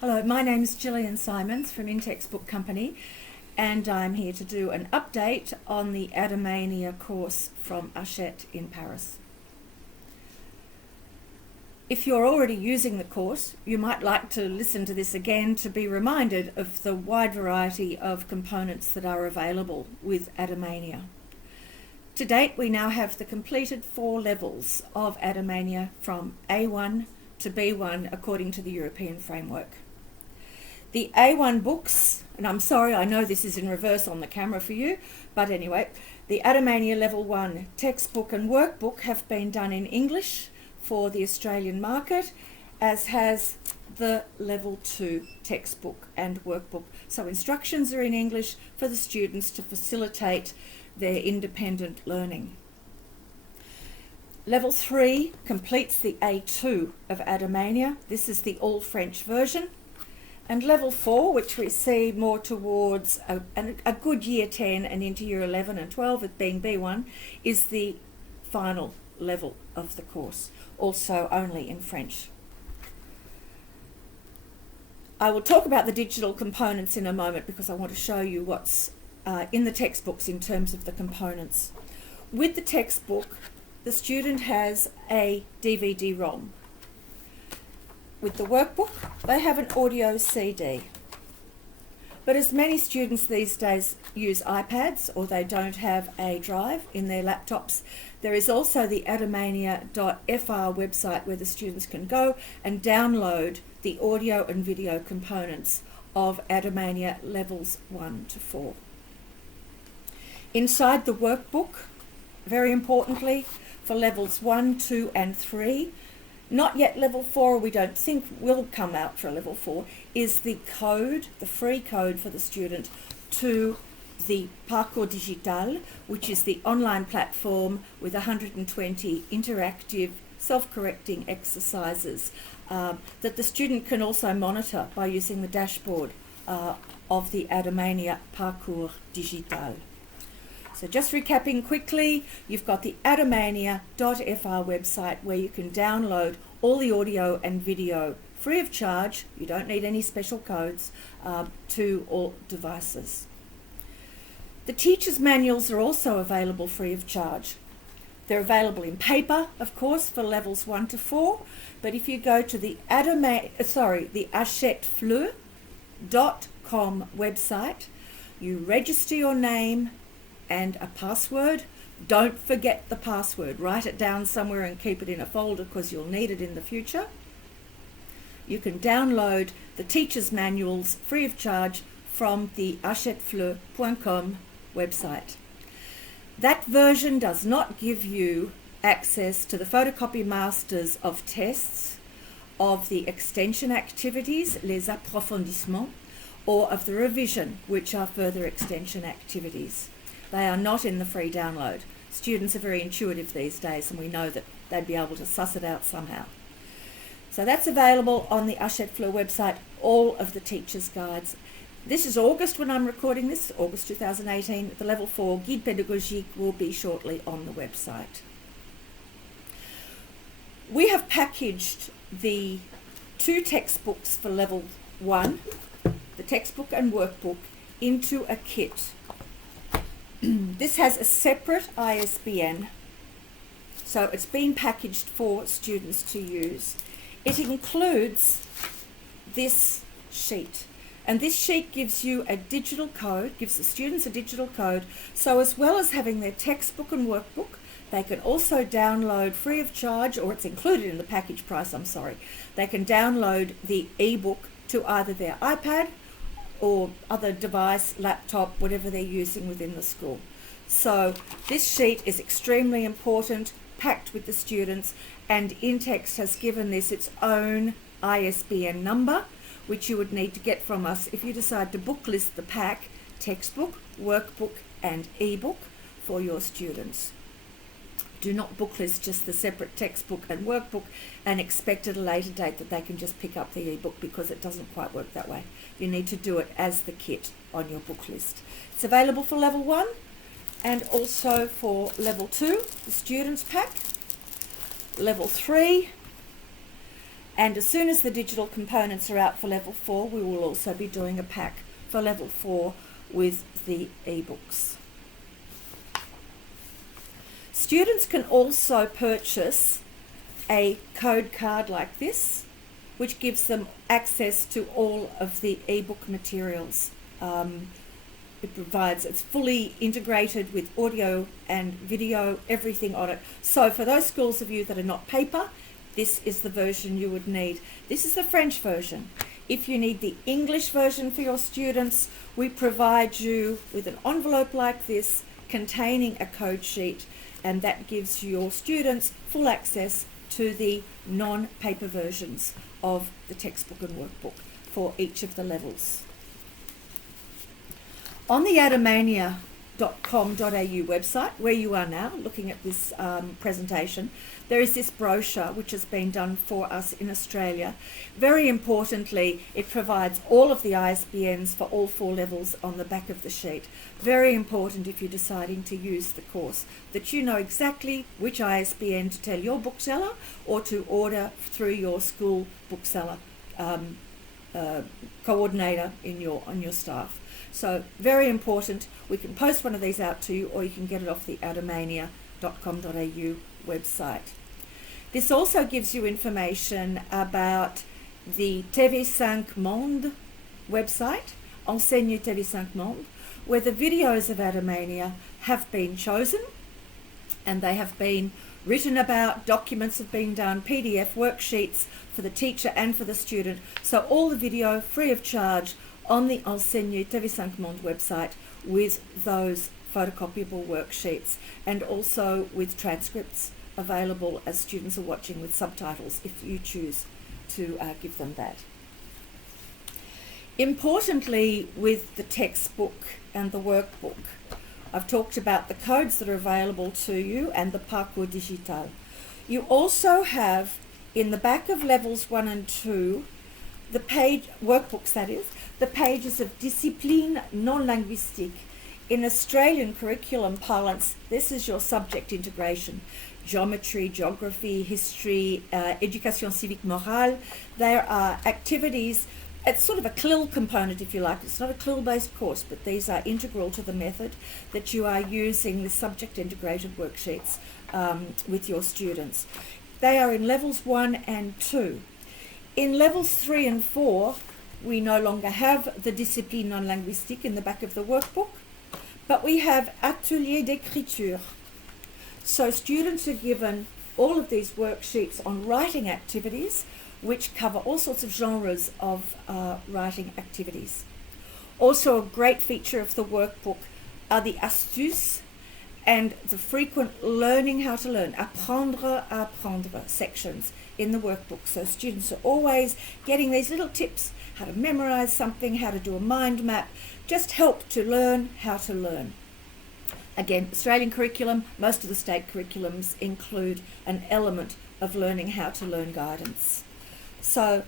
Hello, my name is Jillian Symons from Intext Book Co, and I'm here to do an update on the Adomania course from Hachette in Paris. If you're already using the course, you might like to listen to this again to be reminded of the wide variety of components that are available with Adomania. To date, we now have the completed 4 levels of Adomania from A1 to B1 according to the European framework. The A1 books, and I'm sorry, I know this is in reverse on the camera for you, but anyway, the Adomania Level 1 textbook and workbook have been done in English for the Australian market, as has the Level 2 textbook and workbook. So instructions are in English for the students to facilitate their independent learning. Level 3 completes the A2 of Adomania. This is the all-French version. And Level 4, which we see more towards a good Year 10 and into Year 11 and 12, it being B1, is the final level of the course, also only in French. I will talk about the digital components in a moment because I want to show you what's in the textbooks in terms of the components. With the textbook, the student has a DVD-ROM. With the workbook, they have an audio CD. But as many students these days use iPads or they don't have a drive in their laptops, there is also the Adomania.fr website where the students can go and download the audio and video components of Adomania levels 1 to 4. Inside the workbook, very importantly, for levels 1, 2 and 3, not yet level 4, we don't think will come out for level 4, is the code, the free code for the student to the Parcours Digital, which is the online platform with 120 interactive self-correcting exercises that the student can also monitor by using the dashboard of the Adomania Parcours Digital. So just recapping quickly, you've got the Adomania.fr website where you can download all the audio and video free of charge. You don't need any special codes to all devices. The teacher's manuals are also available free of charge. They're available in paper, of course, for levels 1 to 4, but if you go to the hachettefleu.com website, you register your name and a password. Don't forget the password. Write it down somewhere and keep it in a folder because you'll need it in the future. You can download the teacher's manuals free of charge from the hachettefleu.com website. That version does not give you access to the photocopy masters of tests, of the extension activities, les approfondissements, or of the revision, which are further extension activities. They are not in the free download. Students are very intuitive these days and we know that they'd be able to suss it out somehow. So that's available on the Hachette Fleur website, all of the teacher's guides. This is August when I'm recording this, August 2018. The Level 4 Guide Pédagogique will be shortly on the website. We have packaged the 2 textbooks for Level 1, the textbook and workbook, into a kit. This has a separate ISBN, so it's been packaged for students to use. It includes this sheet, and this sheet gives you a digital code, gives the students a digital code, so as well as having their textbook and workbook, they can also download free of charge, or it's included in the package price, I'm sorry. They can download the ebook to either their iPad or other device, laptop, whatever they're using within the school. So this sheet is extremely important, packed with the students, and Intext has given this its own ISBN number, which you would need to get from us if you decide to book list the pack, textbook, workbook, and ebook for your students. Do not book list just the separate textbook and workbook and expect at a later date that they can just pick up the ebook, because it doesn't quite work that way. You need to do it as the kit on your book list. It's available for Level 1 and also for Level 2, the students pack, Level 3, And as soon as the digital components are out for level 4, we will also be doing a pack for level 4 with the ebooks. Students can also purchase a code card like this, which gives them access to all of the ebook materials. It's fully integrated with audio and video, everything on it. So for those schools of you that are not paper, this is the version you would need. This is the French version. If you need the English version for your students, we provide you with an envelope like this containing a code sheet, and that gives your students full access to the non-paper versions of the textbook and workbook for each of the levels. On the adomania.com.au website, where you are now looking at this presentation, there is this brochure which has been done for us in Australia. Very importantly, it provides all of the ISBNs for all 4 levels on the back of the sheet. Very important if you're deciding to use the course, that you know exactly which ISBN to tell your bookseller or to order through your school bookseller coordinator on your staff. So very important. We can post one of these out to you, or you can get it off the adomania.com.au website. This also gives you information about the TV5 Monde website, Enseigne TV5 Monde, where the videos of Adomania have been chosen and they have been written about, documents have been done, PDF worksheets for the teacher and for the student. So all the video free of charge on the Enseigne TV5 Monde website with those photocopyable worksheets, and also with transcripts available as students are watching with subtitles if you choose to give them that. Importantly, with the textbook and the workbook, I've talked about the codes that are available to you and the Parcours Digital. You also have in the back of levels 1 and 2, the page, workbooks that is, the pages of discipline non-linguistique. In Australian curriculum parlance, this is your subject integration. Geometry, geography, history, education civique morale. There are activities. It's sort of a CLIL component, if you like. It's not a CLIL-based course, but these are integral to the method that you are using the subject-integrated worksheets with your students. They are in levels 1 and 2. In levels 3 and 4, we no longer have the discipline non-linguistique in the back of the workbook, but we have atelier d'écriture. So students are given all of these worksheets on writing activities, which cover all sorts of genres of writing activities. Also a great feature of the workbook are the astuces and the frequent learning how to learn, apprendre à apprendre sections in the workbook. So students are always getting these little tips, how to memorize something, how to do a mind map, just help to learn how to learn. Again, Australian curriculum, most of the state curriculums include an element of learning how to learn guidance. So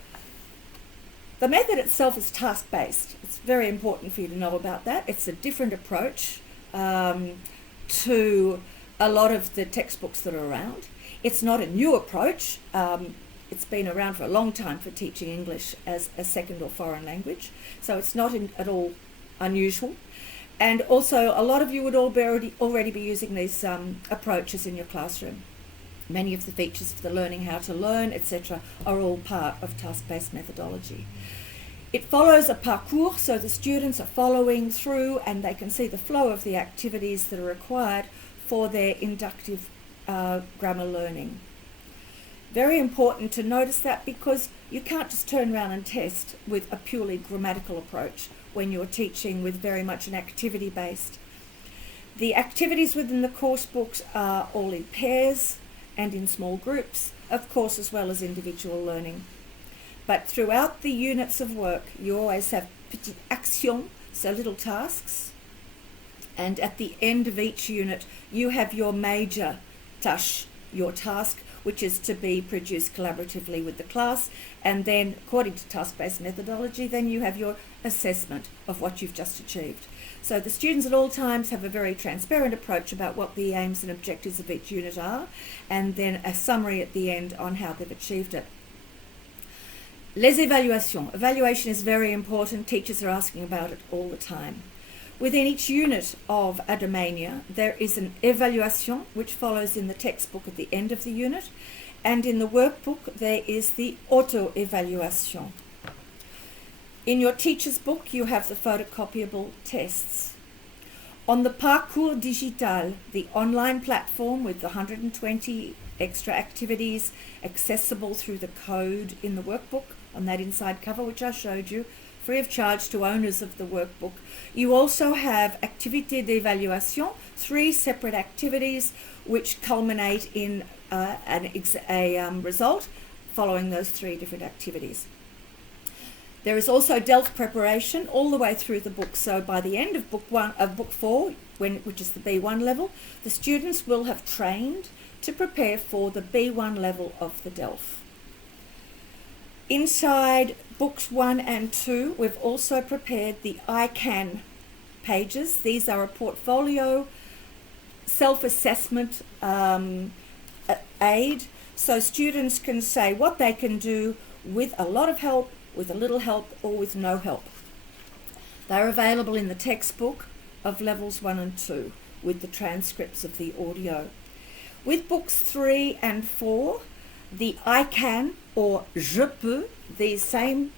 the method itself is task-based. It's very important for you to know about that. It's a different approach to a lot of the textbooks that are around. It's not a new approach. It's been around for a long time for teaching English as a second or foreign language. So it's not at all unusual. And also a lot of you would already be using these approaches in your classroom. Many of the features for the learning how to learn, etc., are all part of task-based methodology. It follows a parcours, so the students are following through and they can see the flow of the activities that are required for their inductive grammar learning. Very important to notice that, because you can't just turn around and test with a purely grammatical approach when you're teaching with very much an activity-based. The activities within the course books are all in pairs and in small groups, of course, as well as individual learning. But throughout the units of work, you always have petites actions, so little tasks. And at the end of each unit, you have your major tâche, your task, which is to be produced collaboratively with the class. And then, according to task-based methodology, then you have your assessment of what you've just achieved. So the students at all times have a very transparent approach about what the aims and objectives of each unit are, and then a summary at the end on how they've achieved it. Les évaluations. Evaluation is very important. Teachers are asking about it all the time. Within each unit of Adomania, there is an évaluation which follows in the textbook at the end of the unit, and in the workbook there is the auto-évaluation. In your teacher's book you have the photocopyable tests. On the Parcours Digital, the online platform with the 120 extra activities accessible through the code in the workbook on that inside cover which I showed you, free of charge to owners of the workbook. You also have activité d'évaluation, 3 separate activities which culminate in a result following those 3 different activities. There is also DELF preparation all the way through the book. So by the end of book 4, which is the B1 level, the students will have trained to prepare for the B1 level of the DELF. Inside books 1 and 2, we've also prepared the I Can pages. These are a portfolio self-assessment aid, so students can say what they can do with a lot of help, with a little help, or with no help. They're available in the textbook of levels 1 and 2 with the transcripts of the audio. With books 3 and 4, the I Can or Je Peux, these same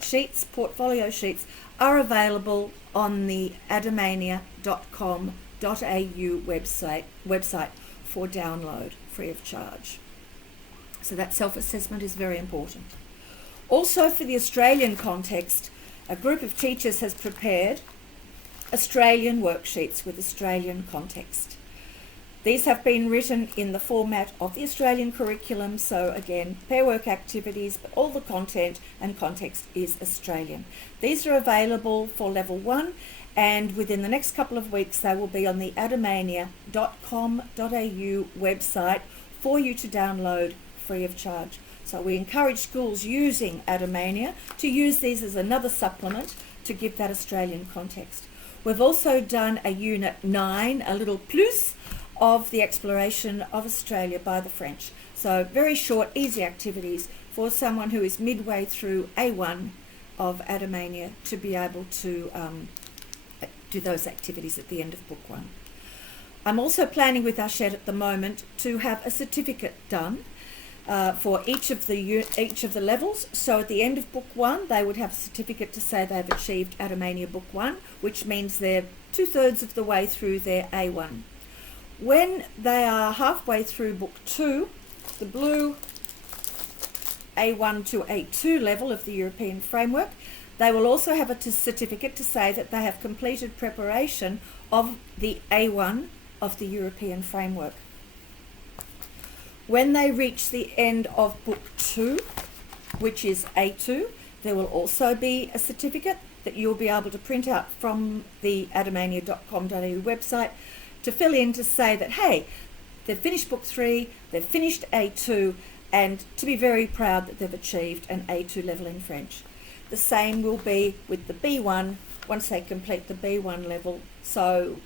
sheets, portfolio sheets, are available on the adomania.com.au website for download free of charge. So that self-assessment is very important. Also for the Australian context, a group of teachers has prepared Australian worksheets with Australian context. These have been written in the format of the Australian curriculum, so again, pair work activities, but all the content and context is Australian. These are available for level 1, and within the next couple of weeks they will be on the adomania.com.au website for you to download free of charge. So we encourage schools using Adomania to use these as another supplement to give that Australian context. We've also done a Unit 9, a little plus, of the exploration of Australia by the French. So very short, easy activities for someone who is midway through A1 of Adomania to be able to do those activities at the end of book 1. I'm also planning with Hachette at the moment to have a certificate done for each of the levels. So at the end of book 1 they would have a certificate to say they've achieved Adomania book 1, which means they're 2/3 of the way through their A1. When they are halfway through book 2, the blue A1 to A2 level of the European framework, they will also have a certificate to say that they have completed preparation of the A1 of the European framework. When they reach the end of book 2, which is A2, there will also be a certificate that you'll be able to print out from the adomania.com.au website to fill in to say that, hey, they've finished book 3, they've finished A2, and to be very proud that they've achieved an A2 level in French. The same will be with the B1 once they complete the B1 level. So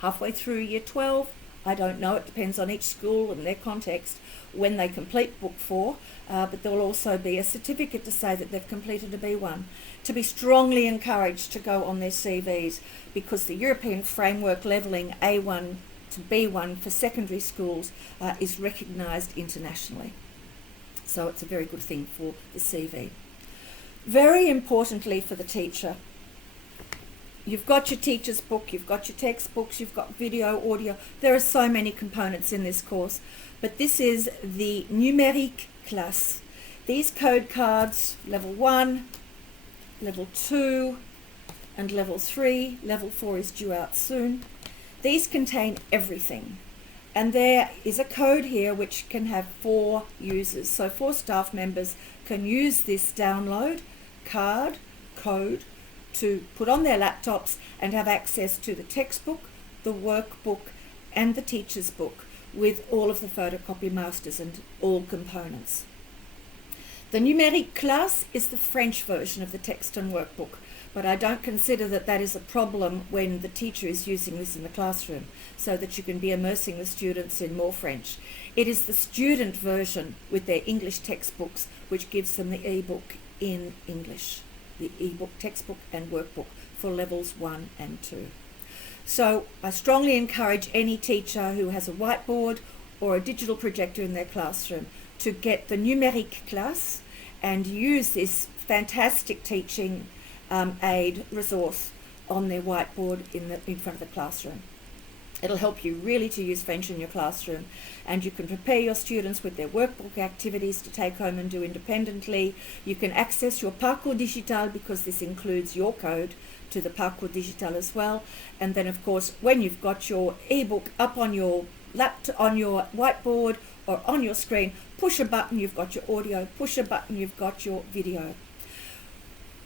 halfway through year 12, I don't know, it depends on each school and their context, when they complete book 4, but there will also be a certificate to say that they've completed a B1, to be strongly encouraged to go on their CVs, because the European framework levelling A1 to B1 for secondary schools is recognised internationally. So it's a very good thing for the CV. Very importantly for the teacher, you've got your teacher's book, you've got your textbooks, you've got video, audio. There are so many components in this course, but this is the numérique classe. These code cards, level 1, level 2, and level 3. Level 4 is due out soon. These contain everything. And there is a code here which can have 4 users. So 4 staff members can use this download code to put on their laptops and have access to the textbook, the workbook, and the teacher's book with all of the photocopy masters and all components. The numérique classe is the French version of the text and workbook, but I don't consider that that is a problem when the teacher is using this in the classroom, so that you can be immersing the students in more French. It is the student version with their English textbooks which gives them the e-book in English, the e-book textbook and workbook for levels 1 and 2. So I strongly encourage any teacher who has a whiteboard or a digital projector in their classroom to get the numérique class and use this fantastic teaching aid resource on their whiteboard in front of the classroom. It'll help you really to use French in your classroom, and you can prepare your students with their workbook activities to take home and do independently. You can access your Parcours Digital, because this includes your code to the Parcours Digital as well. And then of course, when you've got your ebook up on your laptop, on your whiteboard or on your screen, push a button, you've got your audio, push a button, you've got your video.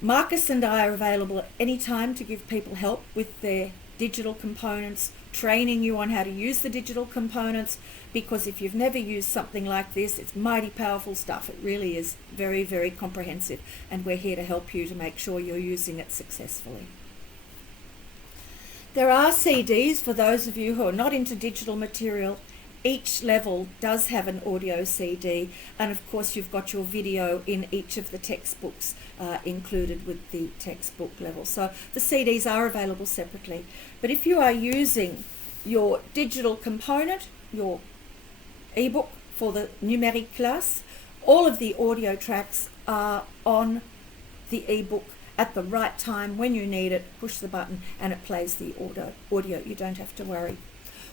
Marcus and I are available at any time to give people help with their digital components, training you on how to use the digital components, because if you've never used something like this, it's mighty powerful stuff. It really is very, very comprehensive, and we're here to help you to make sure you're using it successfully. There are CDs for those of you who are not into digital material. Each level does have an audio CD, and of course you've got your video in each of the textbooks included with the textbook level. So the CDs are available separately. But if you are using your digital component, your ebook for the numérique class, all of the audio tracks are on the ebook at the right time. When you need it, push the button and it plays the audio. You don't have to worry.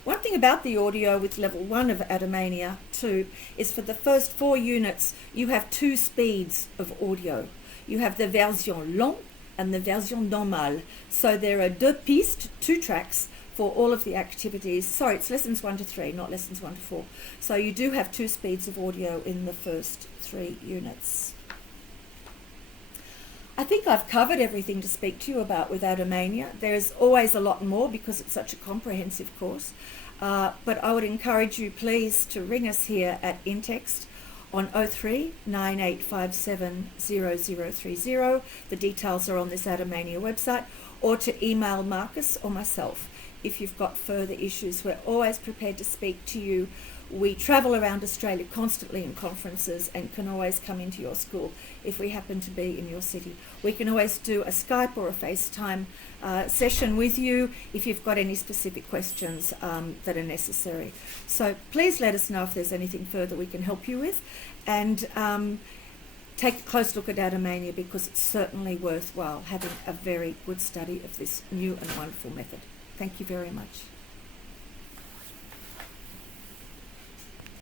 One thing about the audio with level 1 of Adomania 2 is for the first 4 units, you have 2 speeds of audio. You have the version longue and the version normale. So there are 2 pistes, 2 tracks for all of the activities. Sorry, it's lessons 1 to 3, not lessons 1 to 4. So you do have 2 speeds of audio in the first 3 units. I think I've covered everything to speak to you about with Adomania. There's always a lot more because it's such a comprehensive course. But I would encourage you please to ring us here at Intext on 03 9857 0030. The details are on this Adomania website, or to email Marcus or myself if you've got further issues. We're always prepared to speak to you. We travel around Australia constantly in conferences and can always come into your school if we happen to be in your city. We can always do a Skype or a FaceTime session with you if you've got any specific questions that are necessary. So please let us know if there's anything further we can help you with, and take a close look at Adomania, because it's certainly worthwhile having a very good study of this new and wonderful method. Thank you very much.